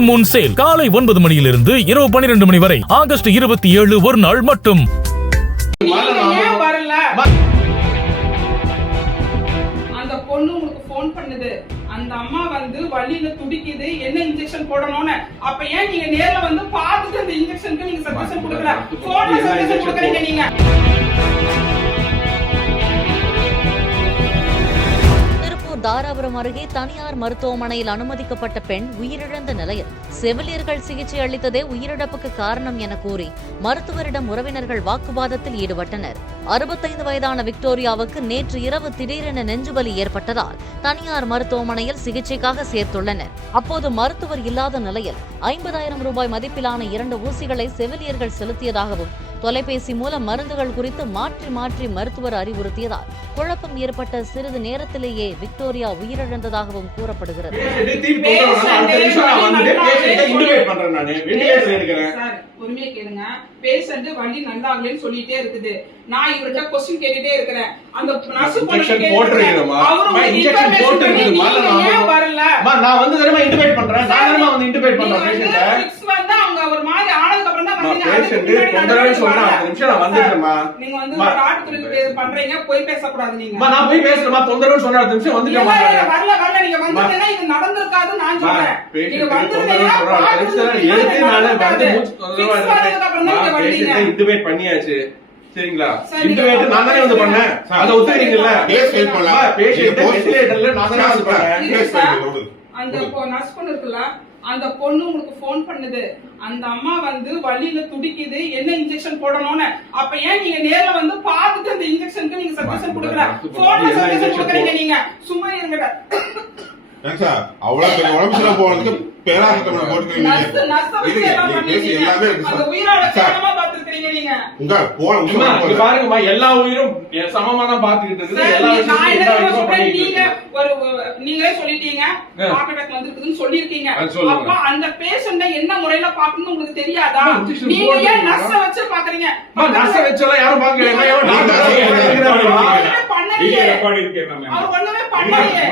Full Moon sale காலை 9 மணியிலிருந்து இரவு 12 மணி வரை ஆகஸ்ட் 27 ஒரு நாள் மட்டும். அந்த பொண்ணு உங்களுக்கு போன் பண்ணுது, அந்த அம்மா வந்து வலியில துடிக்குது, என்ன இன்ஜெக்ஷன் போடணும்னு. அப்ப ஏன் நீங்க நேர்ல வந்து பார்த்துட்டு அந்த இன்ஜெக்ஷனுக்கு நீங்க சஜஷன் கொடுக்கல? போன்ல சஜஷன் கொடுக்கறீங்க நீங்க. தாராபுரம் அருகே தனியார் மருத்துவமனையில் அனுமதிக்கப்பட்ட பெண் உயிரிழந்த நிலையில் செவிலியர்கள் சிகிச்சை அளித்ததே உயிரிழப்புக்கு காரணம் என கூறி மருத்துவரிடம் உறவினர்கள் வாக்குவாதத்தில் ஈடுபட்டனர். 65 வயதான விக்டோரியாவுக்கு நேற்று இரவு திடீரென நெஞ்சுவலி ஏற்பட்டதால் தனியார் மருத்துவமனையில் சிகிச்சைக்காக சேர்த்துள்ளனர். அப்போது மருத்துவர் இல்லாத நிலையில் 50,000 ரூபாய் மதிப்பிலான 2 ஊசிகளை செவிலியர்கள் செலுத்தியதாகவும் தொலைபேசி மூலம் மருந்துகள் குறித்து மாற்றி மாற்றி மருத்துவர் அறிவுறுத்தியதால் குழப்பம் ஏற்பட்ட சிறிது நேரத்திலேயே விக்டோரியா உயிரிழந்ததாகவும் கூறப்படுகிறது. பொறுமையா கேளுங்க. பேஷண்ட் வலி நல்லாகலன்னு சொல்லிட்டே இருக்குது. நான் இவர்கிட்ட क्वेश्चन கேட்டுட்டே இருக்கறேன். அந்த நர்ஸ் போட்டுறீங்கமா அவரு இன்ஜெக்ஷன் போட்டுறீங்கமா நான் வரல. நான் வந்து தரமா இன்டிபேட் பண்றேன். நான் வந்து இன்டிபேட் பண்றேன் பேஷண்ட்ட. ஃபிக்ஸ் வந்தா அவங்க ஒரு மாதிரி ஆனதுக்கு அப்புறம் தான் வந்து பேஷண்ட் தொந்தரவே சொல்றேன். 1 நிமிஷம் நான் வந்துட்டேன்மா. நீங்க வந்து டாக்டருக்கு பண்றீங்க, போய் பேச கூடாது நீங்க. நான் போய் பேசுறேன். தொந்தரவே சொன்னா 1 நிமிஷம் வந்துட்டேன்மா. வரல நீங்க வந்தீங்கன்னா இது நடந்துருக்காது நான் சொல்றேன். நீங்க வந்தீங்கன்னா எழுதி நாளே வந்து மூச்சு தொந்தரவா இருக்கு. இன்டிபேட் பண்ணியாச்சு. சரிங்களா? இன்டிபேட் நான் தானே வந்து பண்ணேன். அத ஒத்துக்கிறீங்கல்ல? பேஸ் ஹெல்ப் பண்ணலாம். பேஷண்ட் வென்டிலேட்டர்ல நான் தானே வந்து பண்ணேன். அந்த நர்ஸ் பொண்ணு இருக்குல்ல, அந்த பொண்ணு உங்களுக்கு போன் பண்ணுது, அந்த அம்மா வந்து வலியில துடிக்குது, என்ன இன்ஜெக்ஷன் போடணும்னு. அப்ப ஏன் நீங்க நேர்ல வந்து பார்த்துட்டு அந்த இன்ஜெக்ஷனுக்கு நீங்க சஜஷன் கொடுக்கல? போன்ல சஜஷன் கொடுக்கறீங்க நீங்க. சும்மா இருங்கடா. ஏன் சார் அவ்வளவு பெரிய உடம்பு சரியில்லை போறதுக்கு பேராசிட்டமால் போட்டுக்கிறீங்க. அந்த உயிரோட சேதமா பாத்துக்கிறீங்க நீங்க. உங்க போன் பாருங்கம்மா, எல்லா உயிரும் சமமா தான் பாத்துக்கிட்டு இருக்குது. எல்லா நீங்க ஒரு நீங்களே சொல்லிட்டீங்க ஹார்ட் அட்டாக் வந்திருக்குன்னு சொல்லிருக்கீங்க. அப்ப அந்த பேஷண்ட என்ன முறையில பாக்கணும்னு உங்களுக்கு தெரியாதா? நீங்க ஏன் நர்ஸ வச்சு பாக்குறீங்க? நர்ஸ வச்சலாம் யாரும் பாக்கல. அவர் ஒண்ணுமே பண்ணலையே.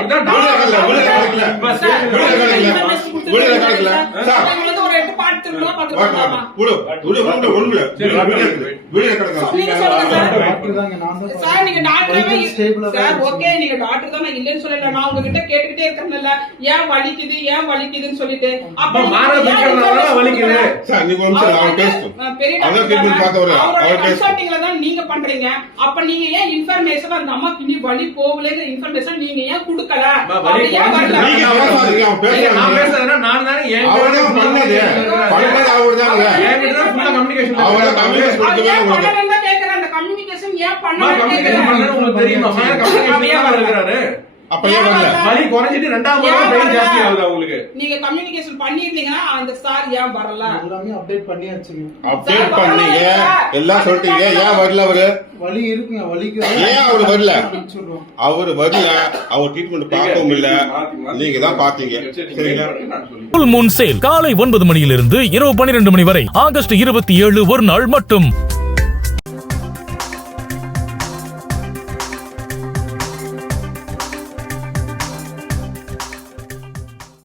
ஒரு 8 பாட்டு திரும்ப பாத்துக்கலாமா? சார் நீங்க டாக்டரவே சார் ஓகே, நீங்க டாக்டர் தான், நான் இல்லன்னு சொல்லல. நான் உங்ககிட்ட கேட்டுக்கிட்டே இருக்கறேன்ல, ஏன் வலிக்குதுன்னு சொல்லிட்டு. அப்ப வலிக்குது சார். நீங்க அவர் கன்சல்டிங்ல தான் நீங்க பண்றீங்க. அப்ப நீங்க ஏன் இன்ஃபர்மேஷன் அந்த அம்மாக்கு இனி வலி போகலங்கிற இன்ஃபர்மேஷன் நீங்க ஏன் கொடுக்கல? நான் பேசுறேன்னா நான் தானே கம்யூனிகேஷன் ஏன் பண்ணல தெரியுமா? அப்ப ஏன் வரல? வலி குறைஞ்சிட்டு ரெண்டாவது பெயின் ஜாஸ்தி ஆகுது உங்களுக்கு. நீங்க கம்யூனிகேஷன் பண்ணிருந்தீங்கன்னா அந்த சார் ஏன் வரல? எல்லாமே அப்டேட் பண்ணியாச்சுங்க. அப்டேட் பண்ணீங்க, எல்லாம் சொல்லிட்டீங்க. ஏன் வரல அவரு? வலி இருக்குங்க, வலிக்கு ஏன் அவரு வரல? அவரு வரல. அவர் ட்ரீட்மெண்ட் பார்க்கவும் இல்ல, நீங்க தான் பாத்தீங்க. சரிங்களா? ஃபுல் மூன் சேல் காலை 9 மணியிலிருந்து இரவு 12 மணி வரை ஆகஸ்ட் 27 ஒரு நாள் மட்டும்.